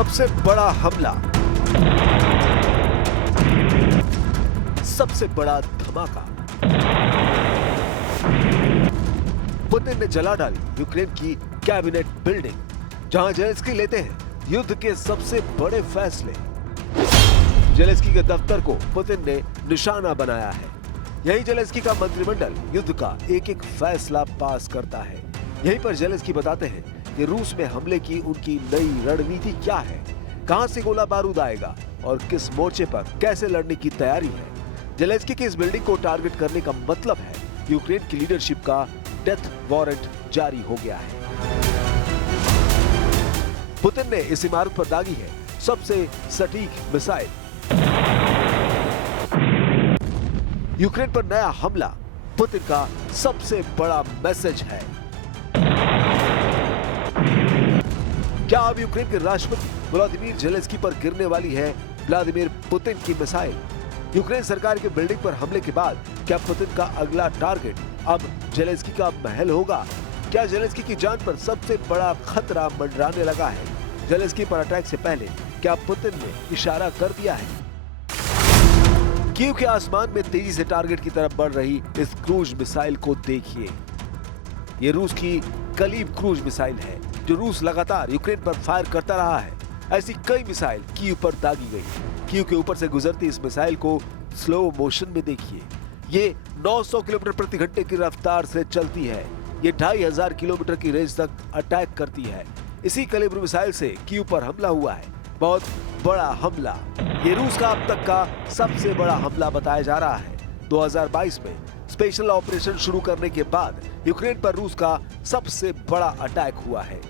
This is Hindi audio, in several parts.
सबसे बड़ा हमला, सबसे बड़ा धमाका। पुतिन ने जला डाली यूक्रेन की कैबिनेट बिल्डिंग, जहां जेलेंस्की लेते हैं युद्ध के सबसे बड़े फैसले। जेलेंस्की के दफ्तर को पुतिन ने निशाना बनाया है। यही जेलेंस्की का मंत्रिमंडल युद्ध का एक एक फैसला पास करता है। यहीं पर जेलेंस्की बताते हैं कि रूस में हमले की उनकी नई रणनीति क्या है, कहां से गोला बारूद आएगा और किस मोर्चे पर कैसे लड़ने की तैयारी है। जेलेंस्की की इस बिल्डिंग को टारगेट करने का मतलब है यूक्रेन की लीडरशिप का डेथ वारंट जारी हो गया है। पुतिन ने इस इमारत पर दागी है सबसे सटीक मिसाइल। यूक्रेन पर नया हमला पुतिन का सबसे बड़ा मैसेज है। क्या अब यूक्रेन के राष्ट्रपति व्लादिमीर जेलेंस्की पर गिरने वाली है व्लादिमीर पुतिन की मिसाइल? यूक्रेन सरकार की बिल्डिंग पर हमले के बाद क्या पुतिन का अगला टारगेट अब जेलेंस्की का महल होगा? क्या जेलेंस्की की जान पर सबसे बड़ा खतरा मंडराने लगा है? जेलेंस्की पर अटैक से पहले क्या पुतिन ने इशारा कर दिया है? कीव के आसमान में तेजी से टारगेट की तरफ बढ़ रही इस क्रूज मिसाइल को देखिए। ये रूस की कलीब क्रूज मिसाइल है जो रूस लगातार यूक्रेन पर फायर करता रहा है। ऐसी कई मिसाइल कीव पर दागी गई। कीव के ऊपर से गुजरती इस मिसाइल को स्लो मोशन में देखिए। ये 900 किलोमीटर प्रति घंटे की रफ्तार से चलती है। ये 2500 किलोमीटर की रेंज तक अटैक करती है। इसी कैलिबर मिसाइल से कीव पर हमला हुआ है। बहुत बड़ा हमला। ये रूस का अब तक का सबसे बड़ा हमला बताया जा रहा है। 2022 में स्पेशल ऑपरेशन शुरू करने के बाद यूक्रेन पर रूस का सबसे बड़ा अटैक हुआ है।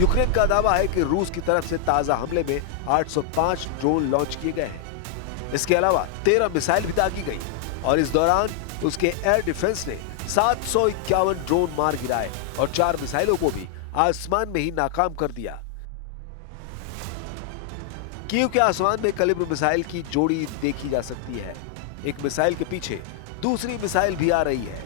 यूक्रेन का दावा है कि रूस की तरफ से ताजा हमले में 805 ड्रोन लॉन्च किए गए हैं। इसके अलावा 13 मिसाइल भी दागी गई और इस दौरान उसके एयर डिफेंस ने 751 ड्रोन मार गिराए और 4 मिसाइलों को भी आसमान में ही नाकाम कर दिया। कीव के आसमान में कैलिबर मिसाइल की जोड़ी देखी जा सकती है। एक मिसाइल के पीछे दूसरी मिसाइल भी आ रही है।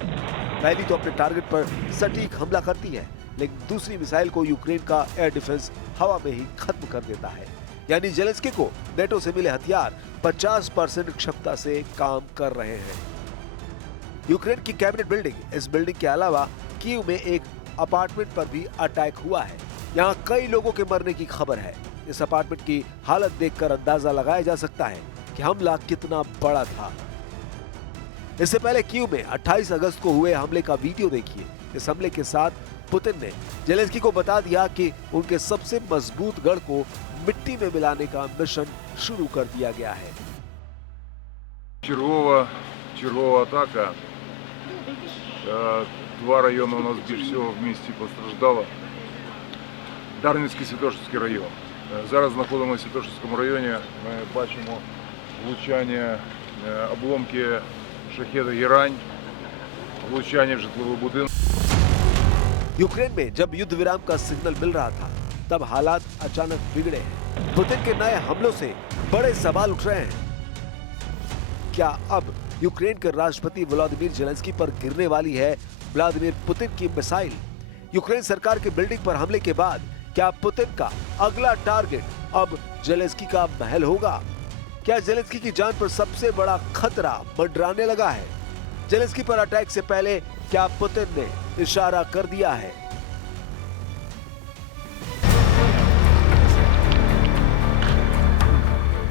पहली तो अपने टारगेट पर सटीक हमला करती है, लेकिन दूसरी मिसाइल को यूक्रेन का एयर डिफेंस हवा में ही खत्म कर देता है। यानी जेलेंस्की को नेटो से मिले हथियार 50% क्षमता से काम कर रहे हैं। यूक्रेन की कैबिनेट बिल्डिंग, इस बिल्डिंग के अलावा कीव में एक अपार्टमेंट पर भी अटैक हुआ है। यहाँ कई लोगों के मरने की खबर है। इस अपार्टमेंट की हालत देखकर अंदाजा लगाया जा सकता है कि हमला कितना बड़ा था। इससे पहले कीव में 28 अगस्त को हुए हमले का वीडियो देखिए। इस हमले के साथ पुतिन ने जेलेंस्की को बता दिया कि उनके सबसे मजबूत गढ़ को मिट्टी में मिलाने का मिशन शुरू कर दिया गया है। Чергова атака. 2 района у нас більш всього в місті постраждало. Дарницький, Святошинський район. Зараз знаходимося в Святошинському районі. Ми бачимо влучання, обломки шахеда «Герань», влучання в житловий будинок. यूक्रेन में जब युद्ध विराम का सिग्नल मिल रहा था, तब हालात अचानक बिगड़े हैं। पुतिन के नए हमलों से बड़े सवाल उठ रहे हैं। क्या अब यूक्रेन के राष्ट्रपति व्लादिमीर जेलेंस्की पर गिरने वाली है व्लादिमीर पुतिन की मिसाइल? यूक्रेन सरकार की बिल्डिंग पर हमले के बाद क्या पुतिन का अगला टारगेट अब जेलेंस्की का महल होगा? क्या जेलेंस्की की जान पर सबसे बड़ा खतरा मंडराने लगा है? जेलेंस्की पर अटैक से पहले क्या पुतिन ने इशारा कर दिया है?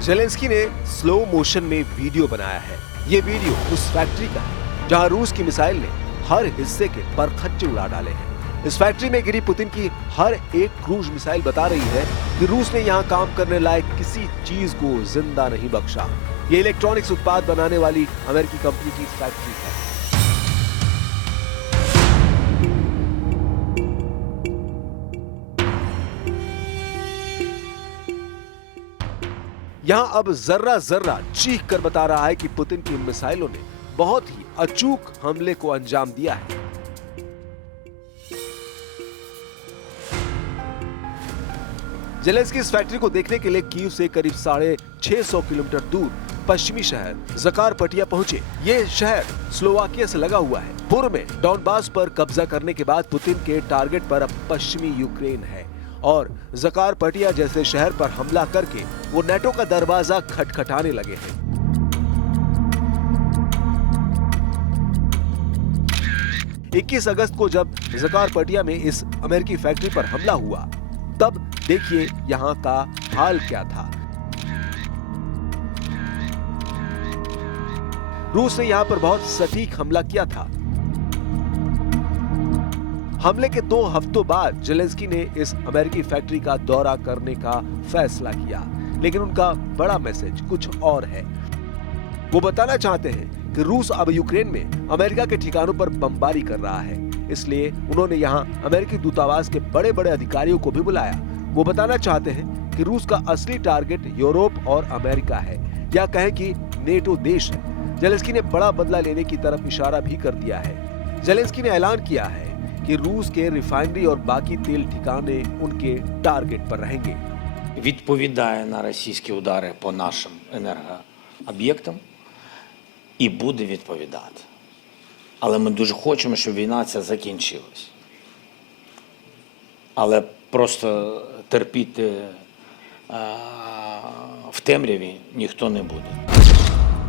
जेलेंस्की ने स्लो मोशन में वीडियो बनाया है। ये वीडियो उस फैक्ट्री का है जहां रूस की मिसाइल ने हर हिस्से के परखच्चे उड़ा डाले हैं। इस फैक्ट्री में गिरी पुतिन की हर एक क्रूज मिसाइल बता रही है कि रूस ने यहां काम करने लायक किसी चीज को जिंदा नहीं बख्शा। ये इलेक्ट्रॉनिक्स उत्पाद बनाने वाली अमेरिकी कंपनी की फैक्ट्री है। यहां अब जर्रा जर्रा चीख कर बता रहा है कि पुतिन की मिसाइलों ने बहुत ही अचूक हमले को अंजाम दिया है। जेलेंस्की इस फैक्ट्री को देखने के लिए कीव से करीब 650 किलोमीटर दूर पश्चिमी शहर ज़कारपटिया पहुंचे। ये शहर स्लोवाकिया से लगा हुआ है। पूर्व में डॉनबास पर कब्जा करने के बाद पुतिन के टारगेट पर अब पश्चिमी यूक्रेन है और ज़कारपटिया जैसे शहर पर हमला करके वो नेटो का दरवाजा खटखटाने लगे हैं। 21 अगस्त को जब ज़कारपटिया में इस अमेरिकी फैक्ट्री पर हमला हुआ, तब देखिए यहां का हाल क्या था। रूस ने यहां पर बहुत सटीक हमला किया था। हमले के 2 हफ्तों बाद जेलेंस्की ने इस अमेरिकी फैक्ट्री का दौरा करने का फैसला किया, लेकिन उनका बड़ा मैसेज कुछ और है। वो बताना चाहते हैं कि रूस अब यूक्रेन में अमेरिका के ठिकानों पर बमबारी कर रहा है, इसलिए उन्होंने यहां अमेरिकी दूतावास के बड़े-बड़े अधिकारियों को भी बुलाया। वो बताना चाहते हैं कि रूस का असली टारगेट यूरोप और अमेरिका है, या कहें कि नेटो देश है। जेलेंस्की ने बड़ा बदला लेने की तरफ इशारा भी कर दिया है। जेलेंस्की ने ऐलान किया है कि रूस के रिफाइनरी और बाकी तेल ठिकाने उनके टारगेट पर रहेंगे। Відповідає на російські удари по нашим енергооб'єктам і буде відповідати. Але ми дуже хочемо, щоб війна ця закінчилась. Але просто терпіти в темряві ніхто не буде.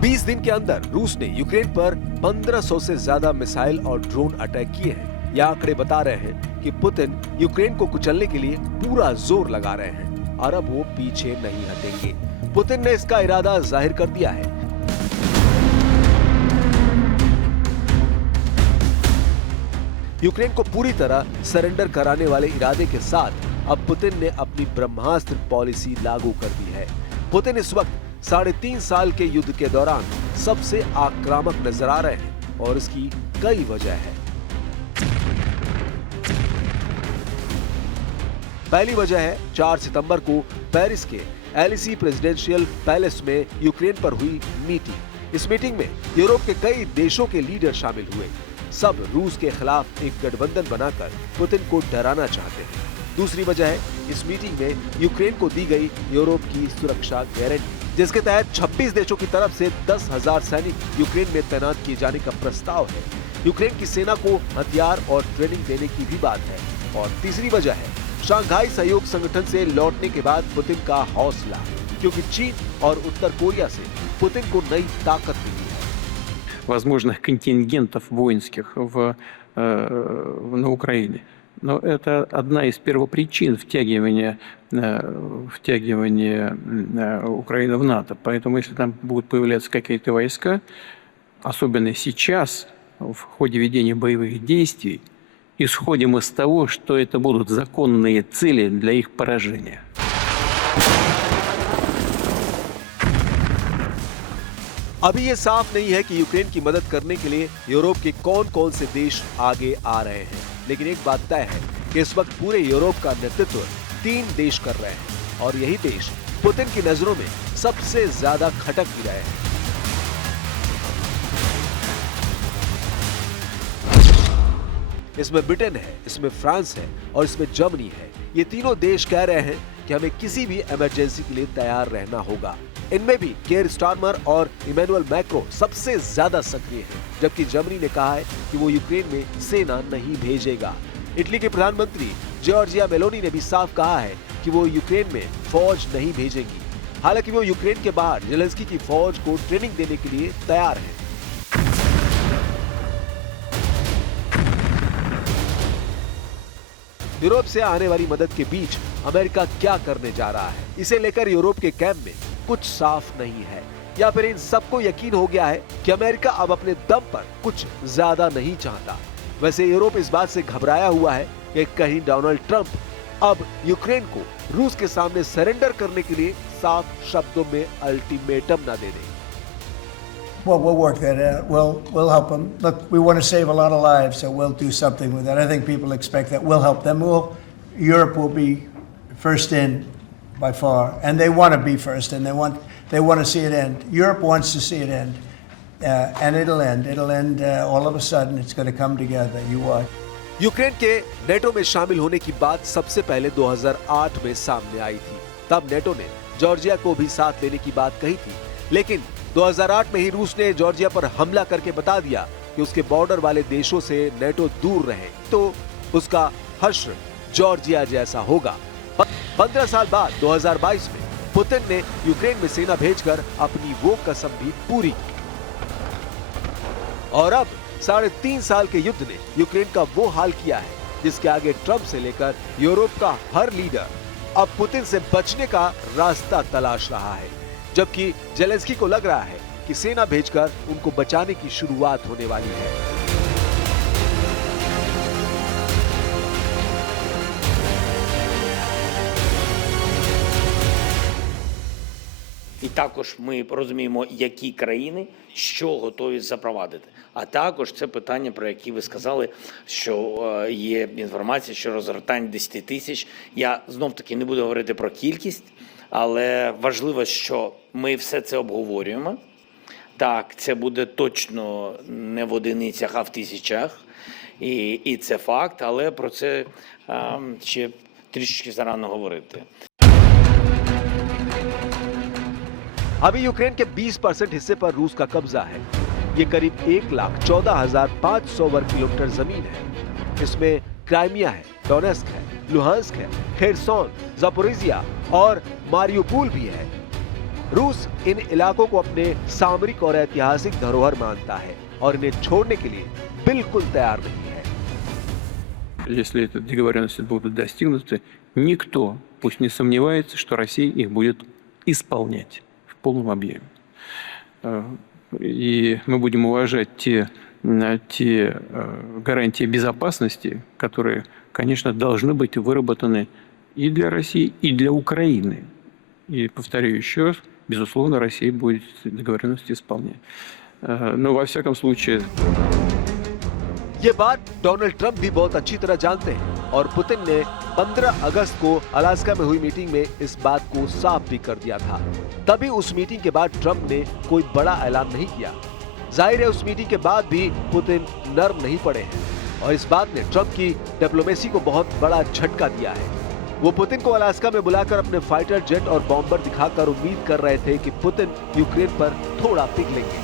20 दिन के अंदर रूस ने यूक्रेन पर 1500 से ज्यादा मिसाइल और ड्रोन अटैक किए हैं। ये आंकड़े बता रहे हैं कि पुतिन यूक्रेन को कुचलने के लिए पूरा जोर लगा रहे हैं और अब वो पीछे नहीं हटेंगे। पुतिन ने इसका इरादा जाहिर कर दिया है। यूक्रेन को पूरी तरह सरेंडर कराने वाले इरादे के साथ अब पुतिन ने अपनी ब्रह्मास्त्र पॉलिसी लागू कर दी है। पुतिन इस वक्त 3.5 साल के युद्ध के दौरान सबसे आक्रामक नजर आ रहे हैं और इसकी कई वजह है। पहली वजह है 4 सितंबर को पेरिस के एलिसी प्रेसिडेंशियल पैलेस में यूक्रेन पर हुई मीटिंग। इस मीटिंग में यूरोप के कई देशों के लीडर शामिल हुए। सब रूस के खिलाफ एक गठबंधन बनाकर पुतिन को डराना चाहते हैं। दूसरी वजह है इस मीटिंग में यूक्रेन को दी गई यूरोप की सुरक्षा गारंटी, जिसके तहत 26 देशों की तरफ से 10,000 सैनिक यूक्रेन में तैनात किए जाने का प्रस्ताव है। यूक्रेन की सेना को हथियार और ट्रेनिंग देने की भी बात है। और तीसरी वजह है शंघाई सहयोग संगठन से लौटने के बाद पुतिन का हौसला, क्योंकि चीन और उत्तर कोरिया से पुतिन को नई ताकत मिली है। Возможных контингентов воинских на Украине. Но это одна из первопричин втягивания Украины в НАТО. Поэтому если там будут появляться какие-то войска, особенно сейчас, в ходе ведения боевых действий, исходим из того, что это будут законные цели для их поражения. अभी ये साफ नहीं है कि यूक्रेन की मदद करने के लिए यूरोप के कौन कौन से देश आगे आ रहे हैं, लेकिन एक बात तय है कि इस वक्त पूरे यूरोप का नेतृत्व 3 देश कर रहे हैं और यही देश पुतिन की नजरों में सबसे ज्यादा खटक भी रहे हैं। इसमें ब्रिटेन है, इसमें फ्रांस है और इसमें जर्मनी है। ये तीनों देश कह रहे हैं कि हमें किसी भी इमरजेंसी के लिए तैयार रहना होगा। इनमें भी केयर स्टारमर और इमैनुअल मैक्रो सबसे ज्यादा सक्रिय हैं, जबकि जर्मनी ने कहा है कि वो यूक्रेन में सेना नहीं भेजेगा। इटली के प्रधानमंत्री जॉर्जिया मेलोनी ने भी साफ कहा है कि वो यूक्रेन में फौज नहीं भेजेंगी। हालांकि वो यूक्रेन के बाहर जेलेंस्की की फौज को ट्रेनिंग देने के लिए तैयार है। यूरोप से आने वाली मदद के बीच अमेरिका क्या करने जा रहा है, इसे लेकर यूरोप के कैंप में कुछ साफ नहीं है, या फिर इन सबको यकीन हो गया है कि अमेरिका अब अपने दम पर कुछ ज्यादा नहीं चाहता। वैसे यूरोप इस बात से घबराया हुआ है कि कहीं डोनाल्ड ट्रंप अब यूक्रेन को रूस के सामने सरेंडर करने के लिए साफ शब्दों में अल्टीमेटम ना दे दे। Well, we'll work that out. We'll help them. Look, we want to save a lot of lives, so we'll do something with that. I think people expect that. We'll help them. Europe will be first in by far, and they want to be first, and they want to see it end. Europe wants to see it end, and it'll end. It'll end all of a sudden. It's going to come together. You watch. Ukraine के नेटो में शामिल होने की बात सबसे पहले 2008 में सामने आई थी। तब नेटो ने जॉर्जिया को भी साथ लेने की बात कही थी, लेकिन 2008 में ही रूस ने जॉर्जिया पर हमला करके बता दिया कि उसके बॉर्डर वाले देशों से नेटो दूर रहे तो उसका हश्र जॉर्जिया जैसा होगा। 15 साल बाद 2022 में पुतिन ने यूक्रेन में सेना भेजकर अपनी वो कसम भी पूरी की। और अब 3.5 साल के युद्ध ने यूक्रेन का वो हाल किया है जिसके आगे ट्रंप से लेकर यूरोप का हर लीडर अब पुतिन से बचने का रास्ता तलाश रहा है, जबकि जेलेंस्की को लग रहा है कि सेना भेजकर उनको बचाने की शुरुआत होने वाली है। І також ми розуміємо, які країни що готові запровадити. А також це питання, про які ви сказали, що є інформація, що розгортання 10 тисяч. Я знов-таки не буду говорити про кількість, але важливо, що ми все це обговорюємо. Так, це буде точно не в одиницях, а в тисячах. І це факт, але про це ще трішечки зарано говорити. अभी यूक्रेन के 20% हिस्से पर रूस का कब्जा है। ये करीब 1,14,500 वर्ग किलोमीटर जमीन है। इसमें क्राइमिया है, डोनेस्क है, लुहांस्क है, खेरसोन, जापोरिजिया और मारियुपोल भी है। रूस इन इलाकों को अपने सामरिक और ऐतिहासिक धरोहर मानता है और इन्हें छोड़ने के लिए बिल्कुल तैयार नहीं है। Если эти договоренности будут достигнуты, никто, пусть не сомневается, что Россия их будет исполнять в полном объеме. И мы будем уважать те гарантии безопасности, которые, конечно, должны быть выработаны и для России, и для Украины. И, повторю еще раз, безусловно, Россия будет договоренности исполнять. Но, во всяком случае... ये बात डोनाल्ड ट्रंप भी बहुत अच्छी तरह जानते हैं और पुतिन ने 15 अगस्त को अलास्का में हुई मीटिंग में इस बात को साफ भी कर दिया था। तभी उस मीटिंग के बाद ट्रंप ने कोई बड़ा ऐलान नहीं किया। जाहिर है उस मीटिंग के बाद भी पुतिन नर्म नहीं पड़े हैं और इस बात ने ट्रंप की डिप्लोमेसी को बहुत बड़ा झटका दिया है। वो पुतिन को अलास्का में बुलाकर अपने फाइटर जेट और बॉम्बर दिखाकर उम्मीद कर रहे थे कि पुतिन यूक्रेन पर थोड़ा पिघलेंगे,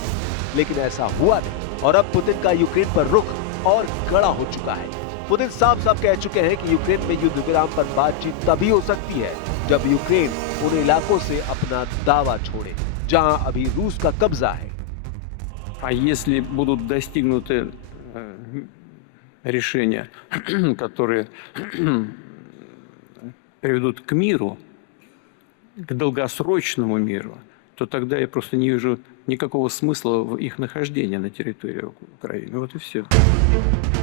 लेकिन ऐसा हुआ नहीं और अब पुतिन का यूक्रेन पर रुख और कड़ा हो चुका है। पुतिन साफ साफ कह चुके हैं कि यूक्रेन में युद्ध विराम पर बातचीत तभी हो सकती है जब यूक्रेन उन इलाकों से अपना दावा छोड़े जहां अभी रूस का कब्जा है। А если будут достигнуты решения, которые приведут к миру, к долгосрочному миру, то тогда я просто не вижу никакого смысла в их нахождении на территории Украины. Вот и все.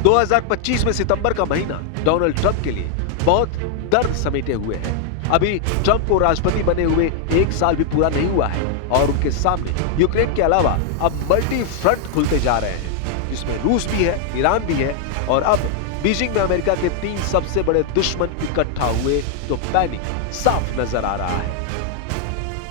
2025 में सितंबर का महीना डोनाल्ड ट्रंप के लिए बहुत दर्द समेटे हुए है। अभी ट्रंप को राष्ट्रपति बने हुए 1 साल भी पूरा नहीं हुआ है और उनके सामने यूक्रेन के अलावा अब मल्टी फ्रंट खुलते जा रहे हैं, जिसमें रूस भी है, ईरान भी है और अब बीजिंग में अमेरिका के 3 सबसे बड़े दुश्मन इकट्ठा हुए तो पैनिक साफ नजर आ रहा है।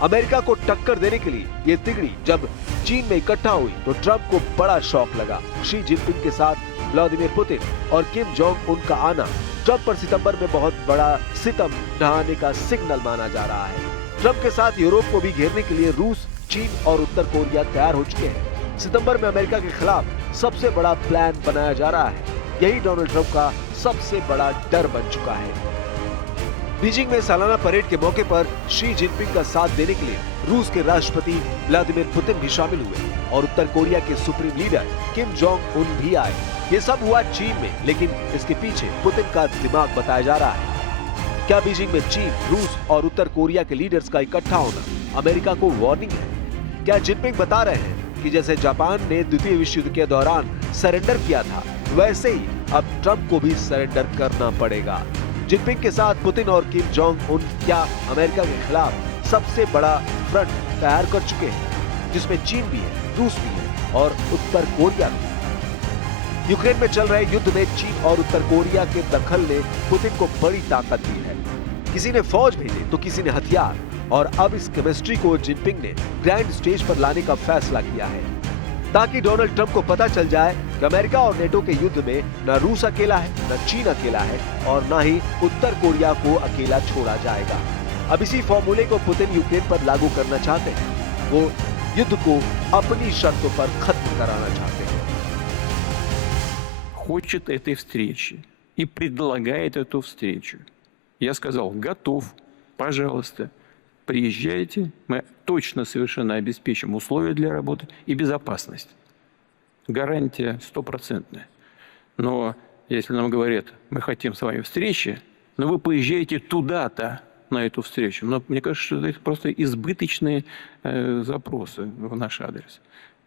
अमेरिका को टक्कर देने के लिए ये तिगड़ी जब चीन में इकट्ठा हुई तो ट्रंप को बड़ा शौक लगा। शी जिनपिंग के साथ व्लादिमीर पुतिन और किम जोंग उन का आना ट्रंप पर सितंबर में बहुत बड़ा सितम ढहाने का सिग्नल माना जा रहा है। ट्रंप के साथ यूरोप को भी घेरने के लिए रूस, चीन और उत्तर कोरिया तैयार हो चुके हैं। सितंबर में अमेरिका के खिलाफ सबसे बड़ा प्लान बनाया जा रहा है। यही डोनाल्ड ट्रंप का सबसे बड़ा डर बन चुका है। बीजिंग में सालाना परेड के मौके पर शी जिनपिंग का साथ देने के लिए रूस के राष्ट्रपति व्लादिमीर पुतिन भी शामिल हुए और उत्तर कोरिया के supreme leader Kim Jong Un भी आए। ये सब हुआ चीन में, लेकिन इसके पीछे पुतिन का दिमाग बताया जा रहा है। क्या बीजिंग में चीन, रूस और उत्तर कोरिया के लीडर्स का इकट्ठा होना अमेरिका को वार्निंग है? क्या जिनपिंग बता रहे हैं कि जैसे जापान ने द्वितीय विश्व युद्ध के दौरान सरेंडर किया था, वैसे ही अब ट्रंप को भी सरेंडर करना पड़ेगा? जिनपिंग के साथ पुतिन और किम जोंग उन क्या अमेरिका के खिलाफ सबसे बड़ा फ्रंट तैयार कर चुके हैं, जिसमें चीन भी है, रूस भी है और उत्तर कोरिया भी। यूक्रेन में चल रहे युद्ध में चीन और उत्तर कोरिया के दखल ने पुतिन को बड़ी ताकत दी है। किसी ने फौज भेजे तो किसी ने हथियार, और अब इस केमिस्ट्री को जिनपिंग ने ग्रैंड स्टेज पर लाने का फैसला किया है ताकि डोनाल्ड ट्रंप को पता चल जाए कि अमेरिका और नेटो के युद्ध में न रूस अकेला है, न चीन अकेला है और न ही उत्तर कोरिया को अकेला छोड़ा जाएगा। अब इसी फॉर्मूले को पुतिन यूक्रेन पर लागू करना चाहते हैं। वो युद्ध को अपनी शर्तों पर खत्म कराना चाहते हैं। Хочет этой встречи и предлагает эту встречу. Я сказал, готов, пожалуйста, приезжайте, мы точно совершенно обеспечим условия для работы и безопасность. Гарантия стопроцентная. Но если нам говорят, мы хотим с вами встречи, но вы поезжаете туда-то, на эту встречу. Но мне кажется, что это просто избыточные запросы в наш адрес.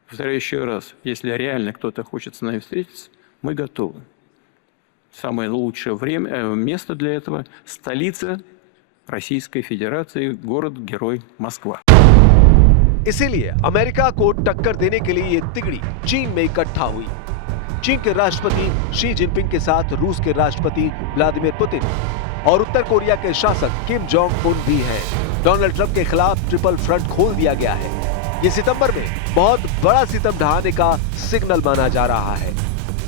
Повторяю еще раз, если реально кто-то хочет с нами встретиться, мы готовы. Самое лучшее место для этого – столица Российской Федерации, город-герой Москва. इसीलिए अमेरिका को टक्कर देने के लिए ये तिगड़ी चीन में इकट्ठा हुई। चीन के राष्ट्रपति शी जिनपिंग के साथ रूस के राष्ट्रपति व्लादिमीर पुतिन और उत्तर कोरिया के शासक किम जोंग उन भी हैं। डोनाल्ड ट्रंप के खिलाफ ट्रिपल फ्रंट खोल दिया गया है। ये सितंबर में बहुत बड़ा सितम ढहाने का सिग्नल माना जा रहा है।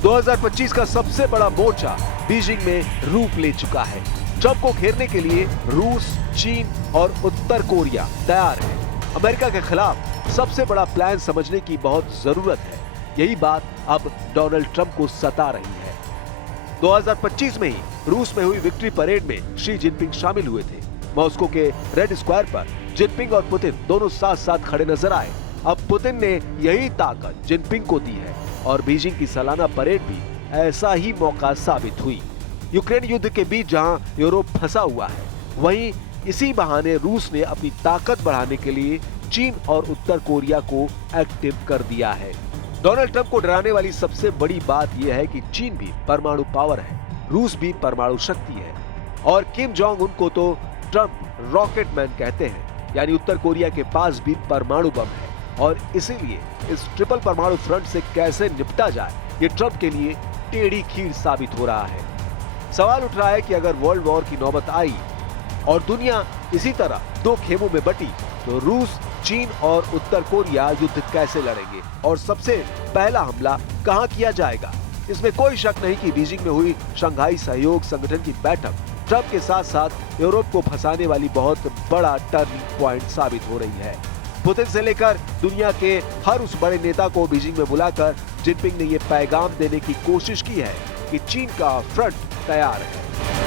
2025 का सबसे बड़ा मोर्चा बीजिंग में रूप ले चुका है। ट्रंप को घेरने के लिए रूस, चीन और उत्तर कोरिया तैयार है। अमेरिका के खिलाफ सबसे बड़ा प्लान समझने की बहुत जरूरत है। यही बात अब डोनाल्ड ट्रंप को सता रही है। 2025 में ही रूस में हुई विक्ट्री परेड में शी जिनपिंग शामिल हुए थे। मॉस्को के रेड स्क्वायर पर जिनपिंग और पुतिन दोनों साथ साथ खड़े नजर आए। अब पुतिन ने यही ताकत जिनपिंग को दी है और बीजिंग की सालाना परेड भी ऐसा ही मौका साबित हुई। यूक्रेन युद्ध के बीच जहां यूरोप फंसा हुआ है, वहीं इसी बहाने रूस ने अपनी ताकत बढ़ाने के लिए चीन और उत्तर कोरिया को एक्टिव कर दिया है। डोनाल्ड ट्रंप को डराने वाली सबसे बड़ी बात यह है कि चीन भी परमाणु पावर है, रूस भी परमाणु शक्ति है और किम जोंग उन को तो ट्रंप रॉकेट मैन कहते हैं, यानी उत्तर कोरिया के पास भी परमाणु बम है। और इसीलिए इस ट्रिपल परमाणु फ्रंट से कैसे निपटा जाए, ये ट्रंप के लिए टेढ़ी खीर साबित हो रहा है। सवाल उठ रहा है कि अगर वर्ल्ड वॉर की नौबत आई और दुनिया इसी तरह दो खेमों में बटी, तो रूस, चीन और उत्तर कोरिया युद्ध कैसे लड़ेंगे और सबसे पहला हमला कहां किया जाएगा। इसमें कोई शक नहीं कि बीजिंग में हुई शंघाई सहयोग संगठन की बैठक ट्रंप के साथ साथ यूरोप को फंसाने वाली बहुत बड़ा टर्निंग पॉइंट साबित हो रही है। पुतिन से लेकर दुनिया के हर उस बड़े नेता को बीजिंग में बुलाकर जिनपिंग ने ये पैगाम देने की कोशिश की है कि चीन का फ्रंट तैयार है।